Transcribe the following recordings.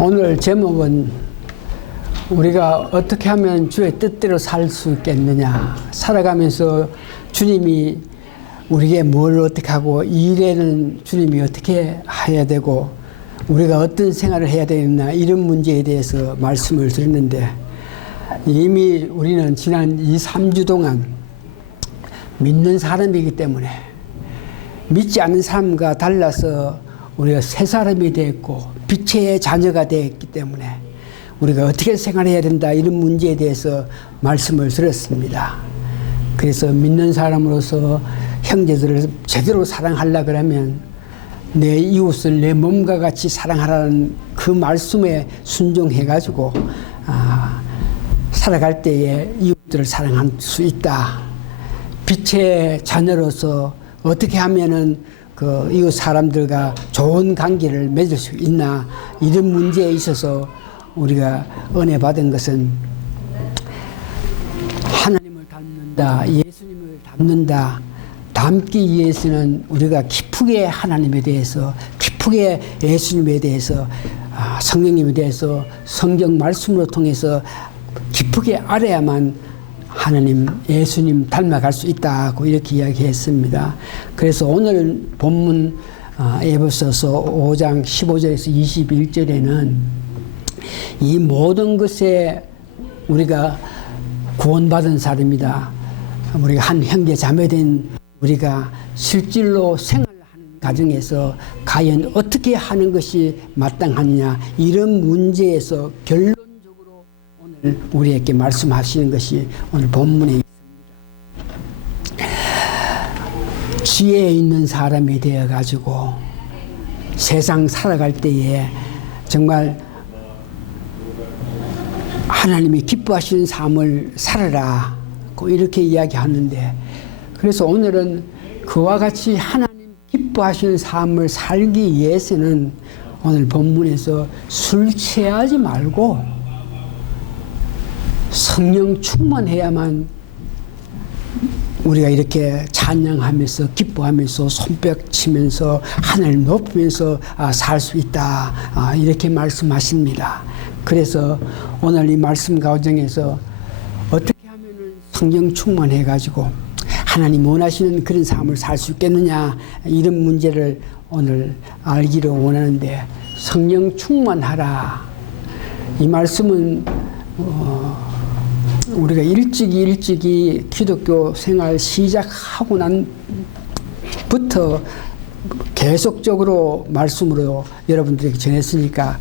오늘 제목은 우리가 어떻게 하면 주의 뜻대로 살 수 있겠느냐. 살아가면서 주님이 우리에게 뭘 어떻게 하고 이 일에는 주님이 어떻게 해야 되고 우리가 어떤 생활을 해야 되느냐, 이런 문제에 대해서 말씀을 드렸는데, 이미 우리는 지난 2, 3주 동안 믿는 사람이기 때문에 믿지 않는 사람과 달라서 우리가 새 사람이 되었고 빛의 자녀가 되었기 때문에 우리가 어떻게 생활해야 된다, 이런 문제에 대해서 말씀을 드렸습니다. 그래서 믿는 사람으로서 형제들을 제대로 사랑하려 그러면 내 이웃을 내 몸과 같이 사랑하라는 그 말씀에 순종해가지고 살아갈 때에 이웃들을 사랑할 수 있다. 빛의 자녀로서 어떻게 하면은 그 이웃 사람들과 좋은 관계를 맺을 수 있나, 이런 문제에 있어서 우리가 은혜 받은 것은 하나님을 닮는다, 예수님을 닮는다. 닮기 위해서는 우리가 깊게 하나님에 대해서, 깊게 예수님에 대해서, 성령님에 대해서 성경 말씀으로 통해서 깊게 알아야만 하나님, 예수님 닮아갈 수 있다고 이렇게 이야기했습니다. 그래서 오늘 본문 에베소서 5장 15절에서 21절에는 이 모든 것에 우리가 구원받은 사람이다. 우리가 한 형제 자매된 우리가 실질로 생활하는 가정에서 과연 어떻게 하는 것이 마땅하느냐, 이런 문제에서 결론적으로 오늘 우리에게 말씀하시는 것이 오늘 본문에 있습니다. 지혜에 있는 사람이 되어가지고 세상 살아갈 때에 정말 하나님이 기뻐하시는 삶을 살아라, 이렇게 이야기하는데, 그래서 오늘은 그와 같이 하나님 기뻐하시는 삶을 살기 위해서는 오늘 본문에서 술 취하지 말고 성령 충만해야만 우리가 이렇게 찬양하면서 기뻐하면서 손뼉 치면서 하나님 높이면서 살 수 있다, 이렇게 말씀하십니다. 그래서 오늘 이 말씀 가운데에서 어떻게 하면 성령 충만해가지고 하나님 원하시는 그런 삶을 살 수 있겠느냐, 이런 문제를 오늘 알기를 원하는데, 성령 충만하라, 이 말씀은 우리가 일찍이 기독교 생활 시작하고 난부터 계속적으로 말씀으로 여러분들에게 전했으니까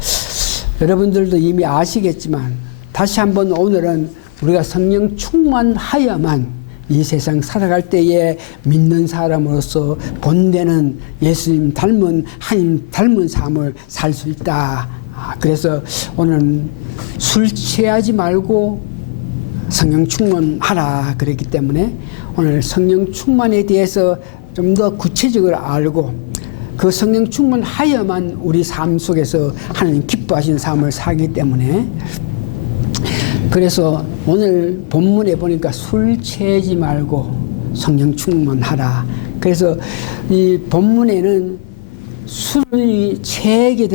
여러분들도 이미 아시겠지만, 다시 한번 오늘은 우리가 성령 충만하여만 이 세상 살아갈 때에 믿는 사람으로서 본되는 예수님 닮은, 하나님 닮은 삶을 살 수 있다. 그래서 오늘 술 취하지 말고 성령 충만하라 그랬기 때문에 오늘 성령 충만에 대해서 좀 더 구체적으로 알고 그 성령 충만하여만 우리 삶 속에서 하나님 기뻐하시는 삶을 살기 때문에, 그래서 오늘 본문에 보니까 술 취하지 말고 성령 충만하라. 그래서 이 본문에는 술이 취하게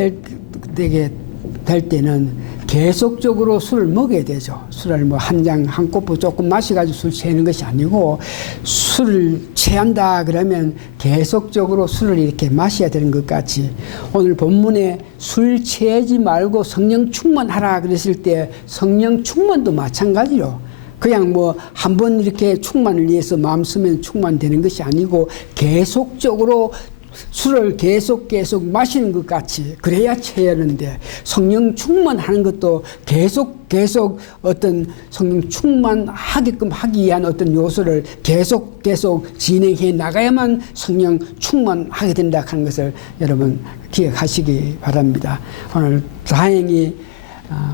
될 때는 계속적으로 술을 먹어야 되죠. 술을 뭐 한 장, 한 꼬부 조금 마셔가지고 술 취하는 것이 아니고, 술을 취한다 그러면 계속적으로 술을 이렇게 마셔야 되는 것 같이, 오늘 본문에 술 취하지 말고 성령 충만하라 그랬을 때 성령 충만도 마찬가지로 그냥 뭐 한 번 이렇게 충만을 위해서 마음 쓰면 충만되는 것이 아니고 계속적으로 술을 계속 마시는 것 같이 그래야 취하는데, 성령 충만하는 것도 계속 어떤 성령 충만하게끔 하기 위한 어떤 요소를 계속 진행해 나가야만 성령 충만하게 된다 하는 것을 여러분 기억하시기 바랍니다. 오늘 다행히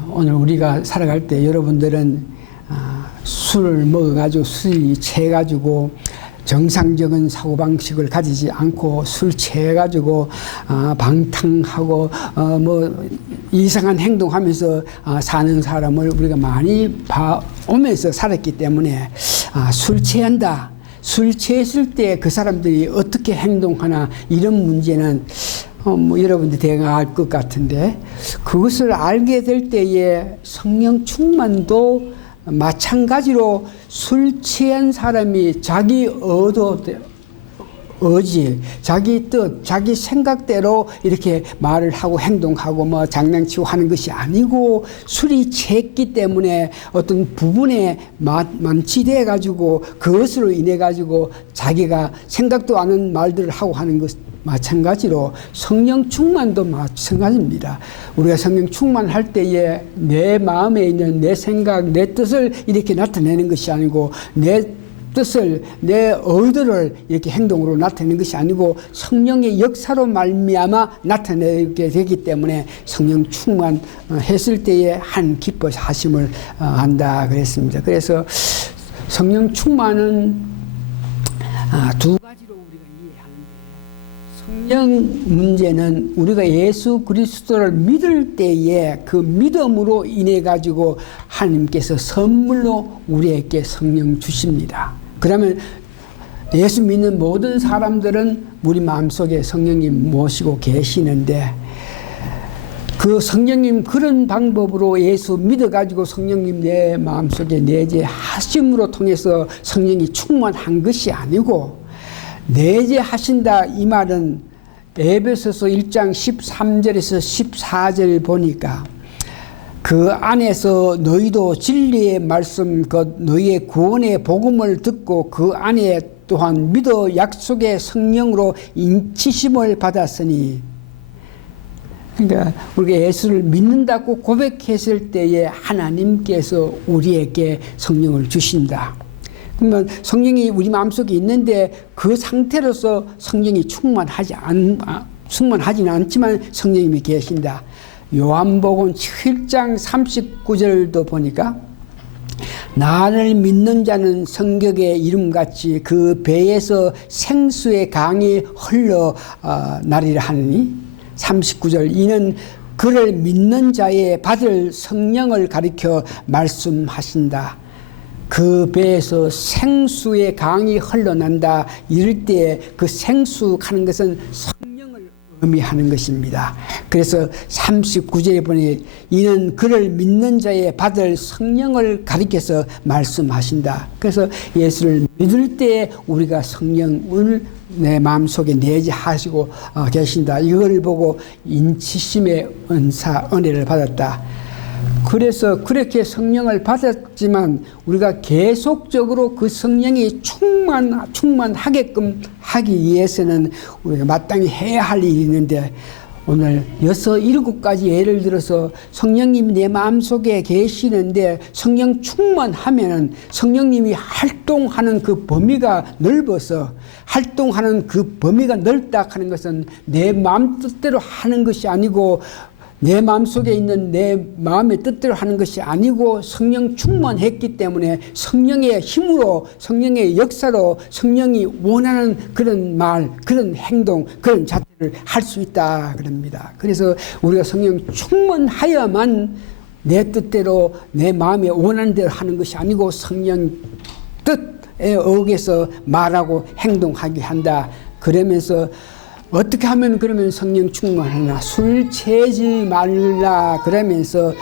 오늘 우리가 살아갈 때 여러분들은 술을 먹어가지고 술이 취해가지고 정상적인 사고방식을 가지지 않고 술 취해가지고 방탕하고 뭐 이상한 행동하면서 사는 사람을 우리가 많이 봐오면서 살았기 때문에 술 취한다, 술 취했을 때 그 사람들이 어떻게 행동하나, 이런 문제는 여러분들이 대강 알 것 같은데, 그것을 알게 될 때에 성령 충만도 마찬가지로 술 취한 사람이 자기 의지, 자기 뜻, 자기 생각대로 이렇게 말을 하고 행동하고 뭐 장난치고 하는 것이 아니고, 술이 취했기 때문에 어떤 부분에 만취돼 가지고 그것으로 인해 가지고 자기가 생각도 않은 말들을 하고 하는 것 마찬가지로 성령 충만도 마찬가지입니다. 우리가 성령 충만할 때에 내 마음에 있는 내 생각, 내 뜻을 이렇게 나타내는 것이 아니고, 내 뜻을, 내 의도를 이렇게 행동으로 나타내는 것이 아니고 성령의 역사로 말미암아 나타내게 되기 때문에 성령 충만했을 때에 한 기뻐 하심을 한다 그랬습니다. 그래서 성령 충만은 두 가지로 우리가 이해하는데, 성령 문제는 우리가 예수 그리스도를 믿을 때에 그 믿음으로 인해 가지고 하나님께서 선물로 우리에게 성령 주십니다. 그러면 예수 믿는 모든 사람들은 우리 마음속에 성령님 모시고 계시는데, 그 성령님 그런 방법으로 예수 믿어가지고 성령님 내 마음속에 내재하심으로 통해서 성령이 충만한 것이 아니고, 내재하신다 이 말은 에베소서 1장 13절에서 14절 보니까, 그 안에서 너희도 진리의 말씀 곧 너희의 구원의 복음을 듣고 그 안에 또한 믿어 약속의 성령으로 인치심을 받았으니, 그러니까 우리가 예수를 믿는다고 고백했을 때에 하나님께서 우리에게 성령을 주신다. 그러면 성령이 우리 마음속에 있는데 그 상태로서 성령이 충만하지는 않지만 성령님이 계신다. 요한복음 7장 39절도 보니까, 나를 믿는 자는 성경의 이름같이 그 배에서 생수의 강이 흘러 나리라 하느니, 39절, 이는 그를 믿는 자의 받을 성령을 가리켜 말씀하신다. 그 배에서 생수의 강이 흘러난다 이럴 때 그 생수 하는 것은 성령을 의미하는 것입니다. 그래서 39절에 보니, 이는 그를 믿는 자의 받을 성령을 가리켜서 말씀하신다. 그래서 예수를 믿을 때 우리가 성령을 내 마음속에 내재하시고 계신다. 이걸 보고 인치심의 은혜를 받았다. 그래서 그렇게 성령을 받았지만 우리가 계속적으로 그 성령이 충만하게끔 하기 위해서는 우리가 마땅히 해야 할 일이 있는데, 오늘 6, 7가지 예를 들어서 성령님이 내 마음속에 계시는데 성령 충만하면은 성령님이 활동하는 그 범위가 넓어서, 활동하는 그 범위가 넓다 하는 것은 내 마음 뜻대로 하는 것이 아니고, 내 마음속에 있는 내 마음의 뜻대로 하는 것이 아니고 성령 충만했기 때문에 성령의 힘으로, 성령의 역사로 성령이 원하는 그런 말, 그런 행동, 그런 자세를 할 수 있다 그럽니다. 그래서 우리가 성령 충만하여만 내 뜻대로 내 마음에 원하는 대로 하는 것이 아니고 성령 뜻에 어겨서 말하고 행동하게 한다. 그러면서 어떻게 하면 그러면 성령 충만하나? 술 취하지 말라 그러면서,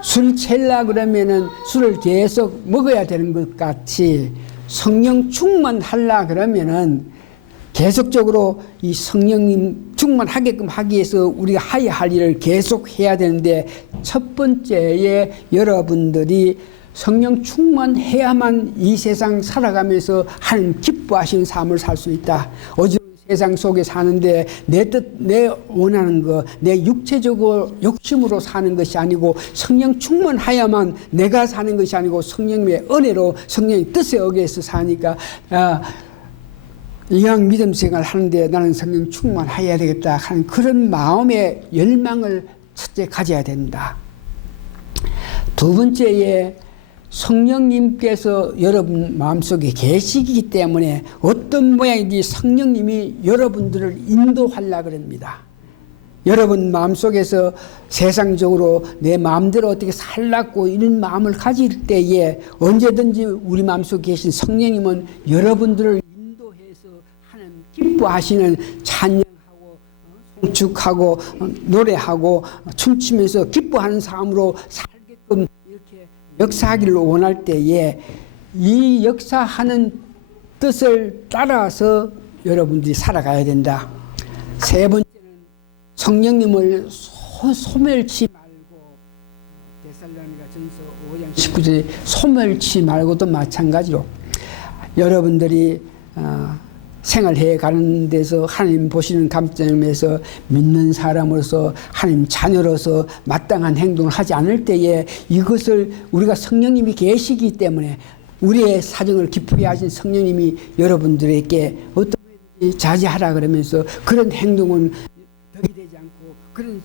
술 취하려 그러면은 술을 계속 먹어야 되는 것 같이, 성령 충만하려 그러면은 계속적으로 이 성령님 충만하게끔 하기 위해서 우리가 해야 할 일을 계속 해야 되는데, 첫 번째에 여러분들이 성령 충만해야만 이 세상 살아가면서 하나님 기뻐하시는 삶을 살 수 있다. 세상 속에 사는데 내 뜻, 내 원하는 거, 내 육체적으로 욕심으로 사는 것이 아니고 성령 충만하야만 내가 사는 것이 아니고 성령의 은혜로 성령의 뜻에 의해서 사니까, 이왕 믿음 생활 하는데 나는 성령 충만해야 되겠다 하는 그런 마음의 열망을 첫째 가져야 된다. 두 번째에, 성령님께서 여러분 마음속에 계시기 때문에 어떤 모양인지 성령님이 여러분들을 인도하려고 합니다. 여러분 마음속에서 세상적으로 내 마음대로 어떻게 살라고 이런 마음을 가질 때에 언제든지 우리 마음속에 계신 성령님은 여러분들을 인도해서 하나님 기뻐하시는 찬양하고 축하고 노래하고 춤추면서 기뻐하는 삶으로 살게끔 이렇게 역사하기를 원할 때에 이 역사하는 뜻을 따라서 여러분들이 살아가야 된다. 세 번째는 성령님을 소멸치 말고, 데살로니가 전서 5장 19절에 소멸치 말고도 마찬가지로 여러분들이 생활해 가는 데서 하나님 보시는 관점에서 믿는 사람으로서 하나님 자녀로서 마땅한 행동을 하지 않을 때에 이것을 우리가 성령님이 계시기 때문에 우리의 사정을 기쁘게 하신 성령님이 여러분들에게 어떤 자제하라 그러면서 그런 행동은 덕이 되지 않고 그런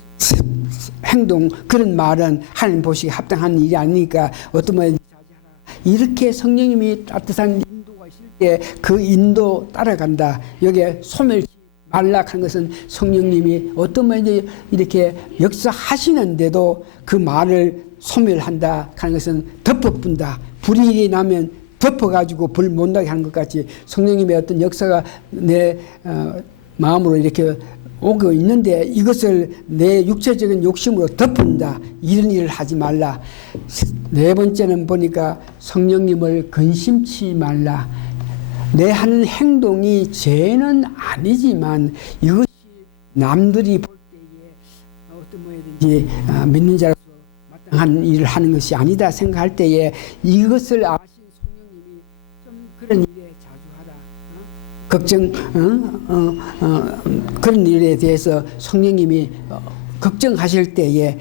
행동 그런 말은 하나님 보시기에 합당한 일이 아니니까 어떤 모양인지 자제하라. 이렇게 성령님이 따뜻한 인도가 있을 때 그 인도 따라간다. 여기에 소멸치 말라 하는 것은 성령님이 어떤 모양인지 이렇게 역사하시는데도 그 말을 소멸한다 하는 것은 덮어뿐다. 불이 나면 덮어가지고 불 못 나게 하는 것 같이 성령님의 어떤 역사가 내 마음으로 이렇게 오고 있는데 이것을 내 육체적인 욕심으로 덮는다. 이런 일을 하지 말라. 네 번째는 보니까 성령님을 근심치 말라. 내 하는 행동이 죄는 아니지만 이것이 남들이 볼 때에 어떤 모양이든지 믿는 자로서 마땅한 일을 하는 것이 아니다 생각할 때에 이것을 아신 성령님이 좀 그런 일에 자주 하라. 걱정, 그런 일에 대해서 성령님이 걱정하실 때에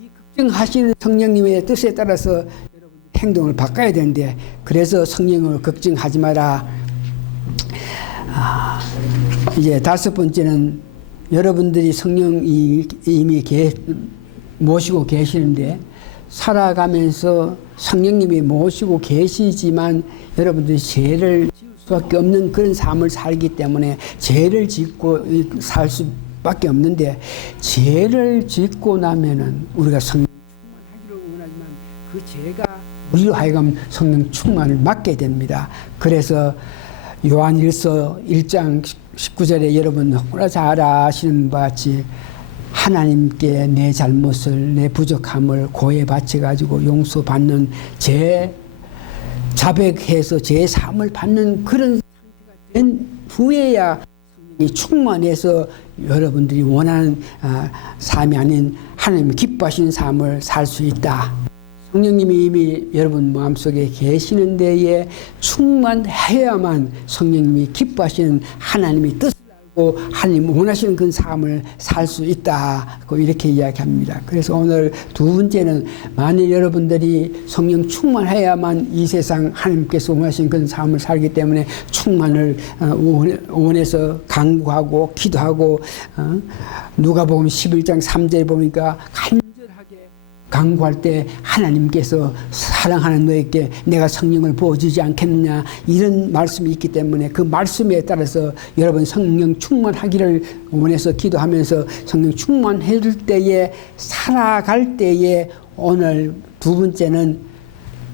이 걱정하시는 성령님의 뜻에 따라서 여러분 행동을 바꿔야 되는데 그래서 성령을 걱정하지 마라. 이제 다섯 번째는 여러분들이 성령이 이미 모시고 계시는데 살아가면서 성령님이 모시고 계시지만 여러분들이 죄를 지을 수밖에 없는 그런 삶을 살기 때문에 죄를 짓고 살 수밖에 없는데 죄를 짓고 나면은 우리가 성령 충만하기를 원하지만 그 죄가 우리로 하여금 성령 충만을 막게 됩니다. 그래서 요한일서 1장 19절에 여러분 너무나 잘 아시는 바와 같이 하나님께 내 잘못을 내 부족함을 고해 바쳐가지고 용서받는 자백해서 제 삶을 받는 그런 상태가 된 후에야 성령이 충만해서 여러분들이 원하는 삶이 아닌 하나님 기뻐하시는 삶을 살 수 있다. 성령님이 이미 여러분 마음속에 계시는 데에 충만해야만 성령님이 기뻐하시는 하나님의 뜻을 알고 하나님 원하시는 그 삶을 살 수 있다. 이렇게 이야기합니다. 그래서 오늘 두 번째는 만일 여러분들이 성령 충만해야만 이 세상 하나님께서 원하시는 그 삶을 살기 때문에 충만을 원해서 간구하고 기도하고 누가복음 11장 3절에 보니까 간구할 때 하나님께서 사랑하는 너에게 내가 성령을 부어주지 않겠느냐 이런 말씀이 있기 때문에 그 말씀에 따라서 여러분 성령 충만하기를 원해서 기도하면서 성령 충만할 때에 살아갈 때에 오늘 두 번째는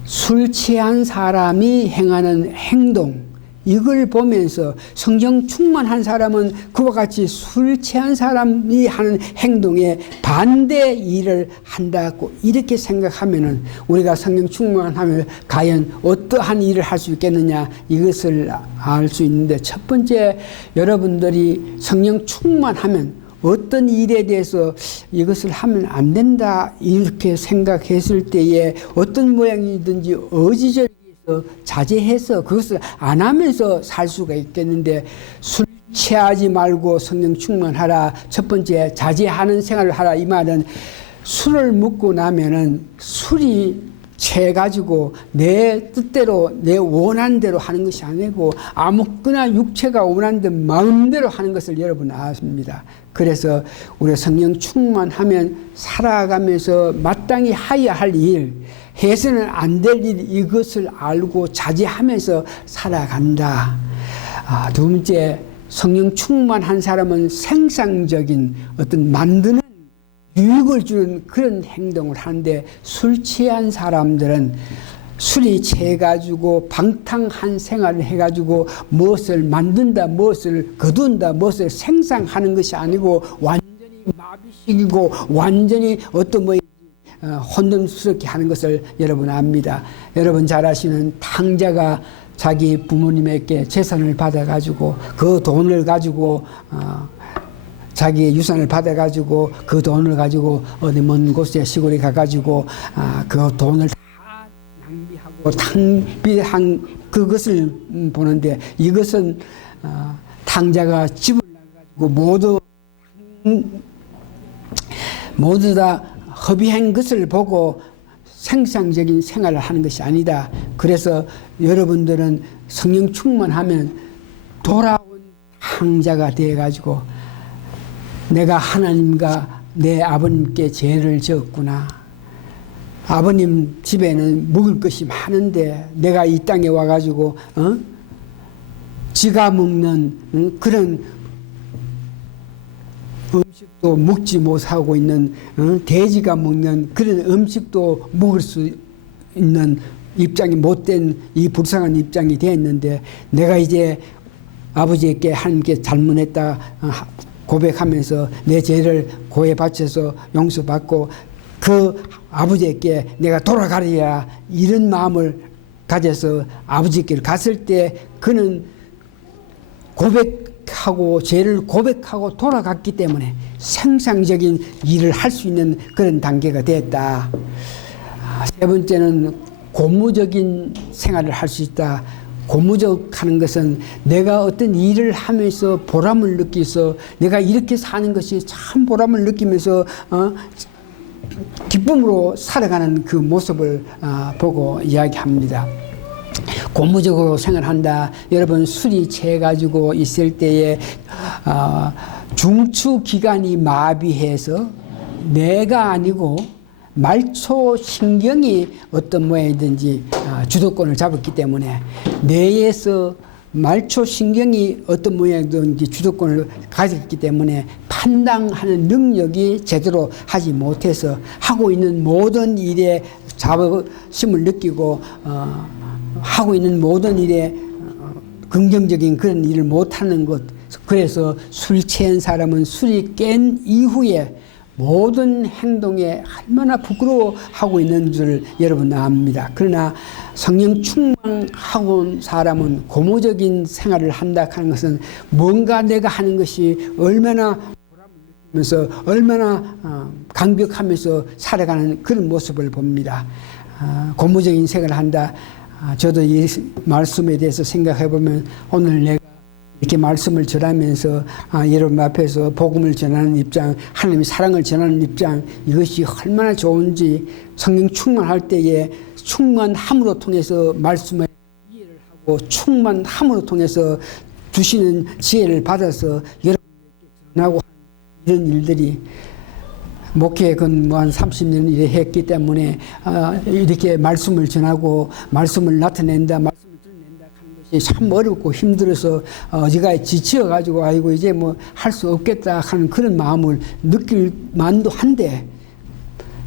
술 취한 사람이 행하는 행동 이걸 보면서 성령 충만한 사람은 그와 같이 술 취한 사람이 하는 행동에 반대 일을 한다고 이렇게 생각하면은 우리가 성령 충만하면 과연 어떠한 일을 할 수 있겠느냐 이것을 알 수 있는데 첫 번째 여러분들이 성령 충만하면 어떤 일에 대해서 이것을 하면 안 된다 이렇게 생각했을 때에 어떤 모양이든지 어지저리 자제해서 그것을 안 하면서 살 수가 있겠는데 술 취하지 말고 성령 충만하라. 첫 번째 자제하는 생활을 하라. 이 말은 술을 먹고 나면은 술이 취해가지고 내 뜻대로 내 원하는 대로 하는 것이 아니고 아무거나 육체가 원하는 대로 마음대로 하는 것을 여러분 아십니다. 그래서 우리가 성령 충만하면 살아가면서 마땅히 해야 할 일 해서는 안 될 일 이것을 알고 자제하면서 살아간다. 두 번째 성령 충만한 사람은 생산적인 어떤 만드는 유익을 주는 그런 행동을 하는데 술 취한 사람들은 술이 취해가지고 방탕한 생활을 해가지고 무엇을 만든다 무엇을 거둔다 무엇을 생산하는 것이 아니고 완전히 시키고 완전히 어떤 뭐 혼돈스럽게 하는 것을 여러분 압니다. 여러분 잘 아시는 탕자가 자기 부모님에게 재산을 받아가지고 그 돈을 가지고 자기의 유산을 받아가지고 그 돈을 가지고 어디 먼 곳에 시골에 가가지고 그 돈을 다 낭비하고 낭비한 그것을 보는데, 이것은 탕자가 집을 나가지고 모두 다 허비한 것을 보고 생산적인 생활을 하는 것이 아니다. 그래서 여러분들은 성령 충만하면 돌아온 탕자가 되어가지고 내가 하나님과 내 아버님께 죄를 지었구나. 아버님 집에는 먹을 것이 많은데 내가 이 땅에 와가지고 지가 먹는 그런 음식도 먹지 못하고 있는, 돼지가 먹는 그런 음식도 먹을 수 있는 입장이 못된 이 불쌍한 입장이 되었는데, 내가 이제 아버지께 하나님께 잘못했다 고백하면서 내 죄를 고해 바쳐서 용서받고 그 아버지께 내가 돌아가리라, 이런 마음을 가져서 아버지께 갔을 때 그는 고백하고 죄를 고백하고 돌아갔기 때문에 생산적인 일을 할 수 있는 그런 단계가 됐다. 세 번째는 고무적인 생활을 할 수 있다. 고무적하는 것은 내가 어떤 일을 하면서 보람을 느끼서 내가 이렇게 사는 것이 참 보람을 느끼면서 기쁨으로 살아가는 그 모습을 보고 이야기합니다. 고무적으로 생활한다. 여러분 술이 취해가지고 있을 때에 중추기관이 마비해서 뇌가 아니고 말초신경이 어떤 모양이든지 주도권을 잡았기 때문에 뇌에서 말초신경이 어떤 모양이든지 주도권을 가졌기 때문에 판단하는 능력이 제대로 하지 못해서 하고 있는 모든 일에 자부심을 느끼고 하고 있는 모든 일에 긍정적인 그런 일을 못하는 것. 그래서 술 취한 사람은 술이 깬 이후에 모든 행동에 얼마나 부끄러워하고 있는 줄 여러분 압니다. 그러나 성령 충만하고 온 사람은 고무적인 생활을 한다 하는 것은 뭔가 내가 하는 것이 얼마나 보람을 느끼면서 얼마나 강력하면서 살아가는 그런 모습을 봅니다. 고무적인 생활을 한다. 저도 이 말씀에 대해서 생각해 보면 오늘 내가 이렇게 말씀을 전하면서 여러분 앞에서 복음을 전하는 입장, 하나님의 사랑을 전하는 입장, 이것이 얼마나 좋은지, 성령 충만할 때에 충만함으로 통해서 말씀을 이해를 하고 충만함으로 통해서 주시는 지혜를 받아서 여러분에게 전하고 이런 일들이 목회 한 30년 이래 했기 때문에 이렇게 말씀을 전하고 말씀을 나타낸다, 말씀을 드러낸다 하는 것이 참 어렵고 힘들어서 어지간히 지쳐가지고 아이고 이제 뭐 할 수 없겠다 하는 그런 마음을 느낄 만도 한데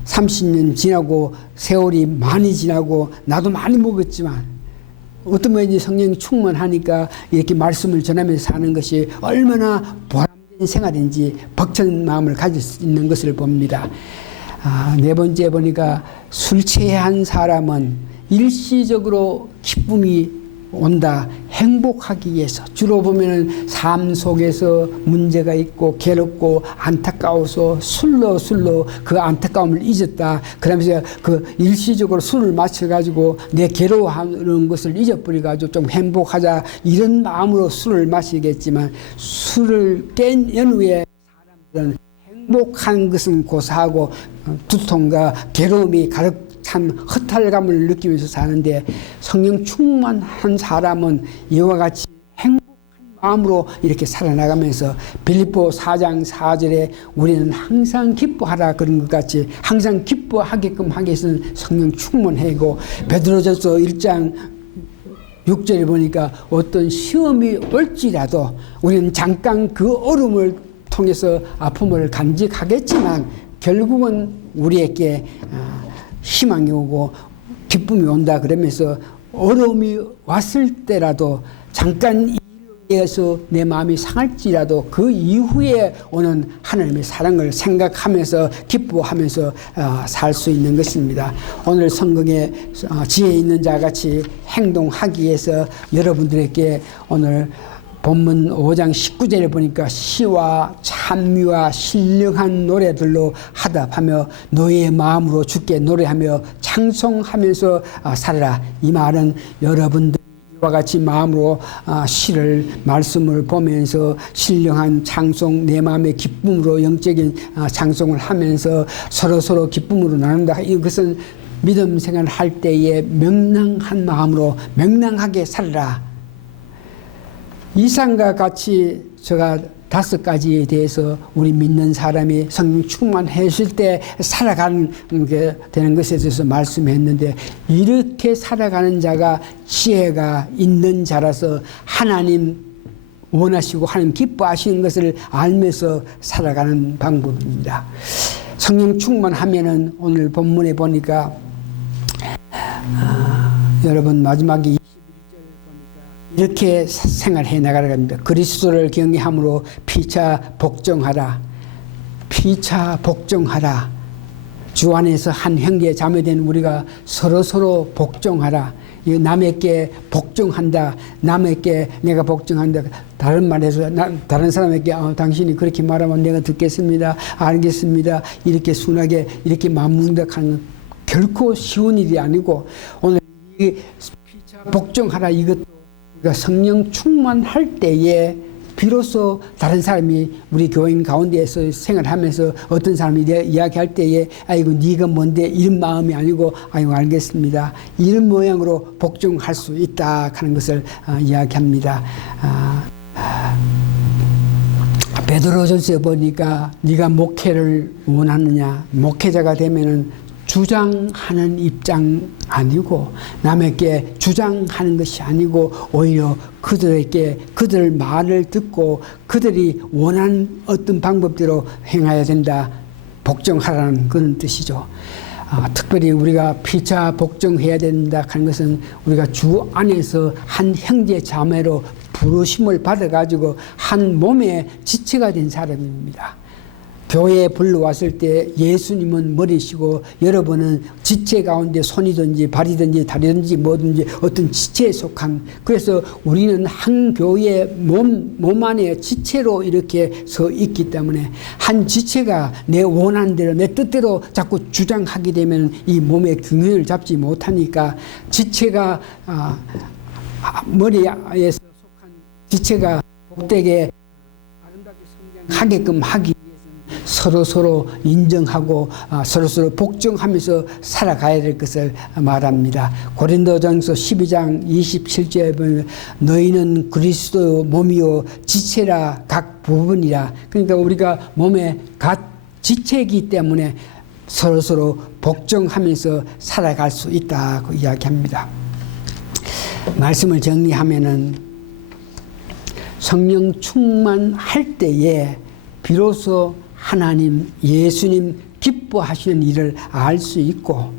30년 지나고 세월이 많이 지나고 나도 많이 먹었지만 어떤 면이 성령이 충만하니까 이렇게 말씀을 전하면서 사는 것이 얼마나 보람된 생활인지 벅찬 마음을 가질 수 있는 것을 봅니다. 네 번째 보니까 술 취한 사람은 일시적으로 기쁨이 온다. 행복하기 위해서. 주로 보면은 삶 속에서 문제가 있고 괴롭고 안타까워서 술로 그 안타까움을 잊었다. 그러면서 그 일시적으로 술을 마셔가지고 내 괴로워하는 것을 잊어버려가지고 좀 행복하자 이런 마음으로 술을 마시겠지만 술을 깬 연후에 사람들은 행복한 것은 고사하고 두통과 괴로움이 가득 참 허탈감을 느끼면서 사는데 성령 충만한 사람은 이와 같이 행복한 마음으로 이렇게 살아나가면서 빌립보 4장 4절에 우리는 항상 기뻐하라 그런 것 같이 항상 기뻐하게끔 하기 위해서는 성령 충만하고 베드로전서 1장 6절에 보니까 어떤 시험이 올지라도 우리는 잠깐 그 어려움을 통해서 아픔을 간직하겠지만 결국은 우리에게 희망이 오고 기쁨이 온다 그러면서 어려움이 왔을 때라도 잠깐 이 일로 에서 내 마음이 상할지라도 그 이후에 오는 하나님의 사랑을 생각하면서 기뻐하면서 살 수 있는 것입니다. 오늘 성경에 지혜 있는 자같이 행동하기 위해서 여러분들에게 오늘 본문 5장 19절에 보니까 시와 찬미와 신령한 노래들로 하답하며 너의 마음으로 주께 노래하며 찬송하면서 살아라. 이 말은 여러분들 와 같이 마음으로 시를 말씀을 보면서 신령한 찬송 내 마음의 기쁨으로 영적인 찬송을 하면서 서로 기쁨으로 나눈다. 이것은 믿음 생활을 할 때에 명랑한 마음으로 명랑하게 살아라. 이상과 같이 제가 5가지에 대해서 우리 믿는 사람이 성령 충만했을 때 살아가는 게 되는 것에 대해서 말씀했는데, 이렇게 살아가는 자가 지혜가 있는 자라서 하나님 원하시고 하나님 기뻐하시는 것을 알면서 살아가는 방법입니다. 성령 충만하면은 오늘 본문에 보니까 여러분 마지막에 이렇게 생활해 나가라 합니다. 그리스도를 경외함으로 피차 복종하라. 피차 복종하라. 주 안에서 한 형제 자매된 우리가 서로 복종하라. 남에게 복종한다. 남에게 내가 복종한다. 다른 말해서 다른 사람에게 당신이 그렇게 말하면 내가 듣겠습니다. 알겠습니다. 이렇게 순하게 이렇게 맞문득하는 결코 쉬운 일이 아니고, 오늘 이 피차 복종하라 이것도 우리가 성령 충만할 때에 비로소 다른 사람이 우리 교인 가운데에서 생활하면서 어떤 사람이 이야기할 때에 아이고 네가 뭔데 이런 마음이 아니고 아이고 알겠습니다. 이런 모양으로 복종할 수 있다 하는 것을 이야기합니다. 베드로전서에 보니까 네가 목회를 원하느냐, 목회자가 되면은 주장하는 입장 아니고 남에게 주장하는 것이 아니고 오히려 그들에게 그들 말을 듣고 그들이 원하는 어떤 방법대로 행해야 된다. 복종하라는 그런 뜻이죠. 특별히 우리가 피차 복종해야 된다 하는 것은 우리가 주 안에서 한 형제 자매로 부르심을 받아가지고 한 몸의 지체가 된 사람입니다. 교회에 불러왔을 때 예수님은 머리시고 여러분은 지체 가운데 손이든지 발이든지 다리든지 뭐든지 어떤 지체에 속한, 그래서 우리는 한 교회의 몸 안에 지체로 이렇게 서 있기 때문에 한 지체가 내 원하는 대로 내 뜻대로 자꾸 주장하게 되면 이 몸의 균형을 잡지 못하니까 지체가 머리에서 속한 지체가 복되게 아름답게 성장하게끔 하기 서로 인정하고 서로 복종하면서 살아가야 될 것을 말합니다. 고린도전서 12장 27절에 보면 너희는 그리스도 몸이요 지체라 각 부분이라. 그러니까 우리가 몸의 각 지체이기 때문에 서로 복종하면서 살아갈 수 있다고 이야기합니다. 말씀을 정리하면은 성령 충만할 때에 비로소 하나님, 예수님 기뻐하시는 일을 알 수 있고,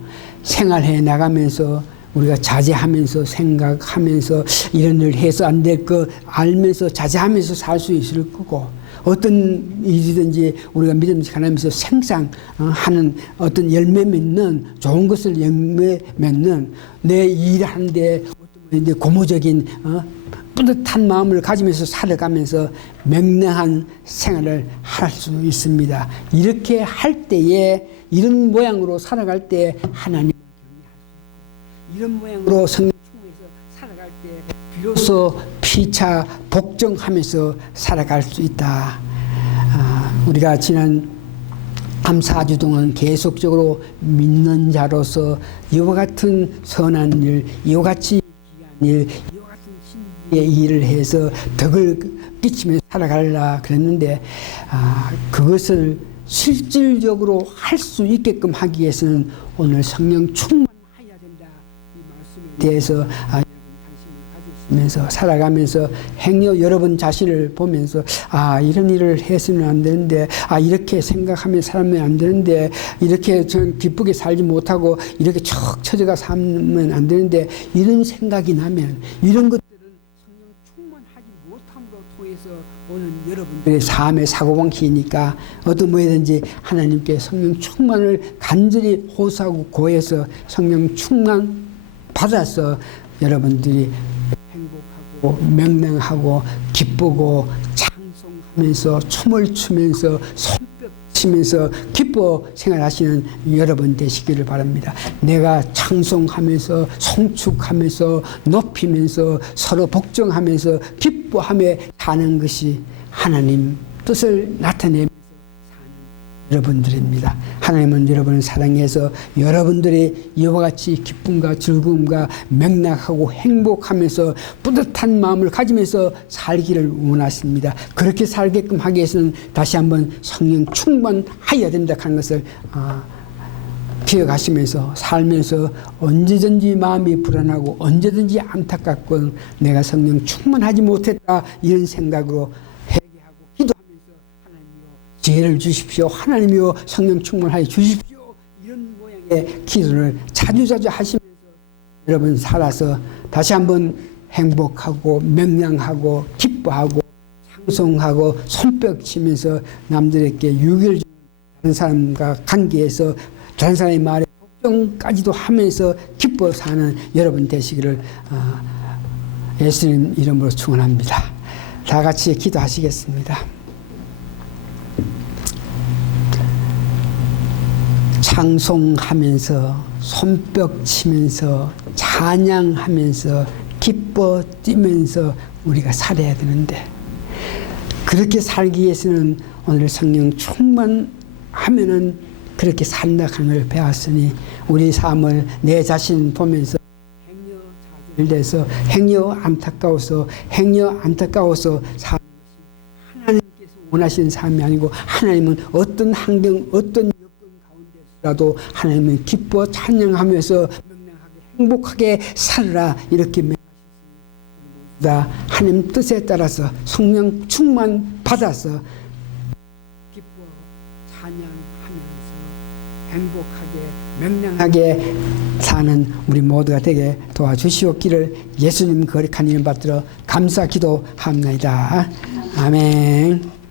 생활해 나가면서 우리가 자제하면서 생각하면서 이런 일을 해서 안 될 거 알면서 자제하면서 살 수 있을 거고, 어떤 일이든지 우리가 믿음직 하면서 생산하는 어떤 열매 맺는 좋은 것을 열매 맺는 내 일하는데 어떤 고무적인 뿌듯한 마음을 가지면서 살아가면서 명랑한 생활을 할 수 있습니다. 이렇게 할 때에 이런 모양으로 살아갈 때 하나님을 경외할 수 있고, 이런 모양으로 성령 충만해서 살아갈 때 비로소 피차 복종하면서 살아갈 수 있다. 우리가 지난 3, 4주 동안 계속적으로 믿는 자로서 이와 같은 선한 일, 이와 같이 귀한 일, 일을 해서 덕을 끼치며 살아가려 그랬는데 그것을 실질적으로 할 수 있게끔 하기 위해서는 오늘 성령 충만해야 된다. 이 말씀에 대해서 여러분 관심을 가지시면서 살아가면서 행여 여러분 자신을 보면서 이런 일을 했으면 안 되는데 이렇게 생각하며 살면 안 되는데 이렇게 전 기쁘게 살지 못하고 이렇게 척 처져가 살면 안 되는데 이런 생각이 나면 이런 것 충만하지 못함으로 우리의 삶의 사고방식이니까 어떤 뭐든지 하나님께 성령 충만을 간절히 호소하고 고해서 성령 충만 받아서 여러분들이 행복하고 명랑하고 기쁘고 찬송하면서 춤을 추면서 손뼉 치면서 기뻐 생활하시는 여러분 되시기를 바랍니다. 내가 찬송하면서 송축하면서 높이면서 서로 복종하면서 기뻐하며 사는 것이 하나님 뜻을 나타내면서 사는 여러분들입니다. 하나님은 여러분을 사랑해서 여러분들이 이와 같이 기쁨과 즐거움과 명랑하고 행복하면서 뿌듯한 마음을 가지면서 살기를 원하십니다. 그렇게 살게끔 하기 위해서는 다시 한번 성령 충만하여야 된다 하는 것을 기억하시면서 살면서 언제든지 마음이 불안하고 언제든지 안타깝고 내가 성령 충만하지 못했다 이런 생각으로 회개하고 기도하면서 하나님이여 지혜를 주십시오. 하나님이여 성령 충만하여 주십시오. 이런 모양의 기도를 자주자주 하시면서 여러분 살아서 다시 한번 행복하고 명랑하고 기뻐하고 찬송하고 손뼉 치면서 남들에게 유익을 주는 다른 사람과 관계에서 다른 사람의 말에 복종까지도 하면서 기뻐 사는 여러분 되시기를 예수님 이름으로 축원합니다. 다 같이 기도하시겠습니다. 찬송하면서 손뼉 치면서 찬양하면서 기뻐 뛰면서 우리가 살아야 되는데 그렇게 살기 위해서는 오늘 성령 충만하면은 그렇게 산다 하는 걸 배웠으니 우리 삶을 내 자신 보면서 행여 좌절돼서 행여 안타까워서 사는 것이 하나님께서 원하시는 삶이 아니고 하나님은 어떤 환경 어떤 여건 가운데서라도 하나님은 기뻐 찬양하면서 명랑하게 행복하게 살아라 이렇게 다 하나님 뜻에 따라서 성령 충만 받아서 기뻐 찬양하면서 행복하게 명랑하게 사는 우리 모두가 되게 도와주시옵기를 예수님 거룩한 이름 받들어 감사 기도합니다. 아멘.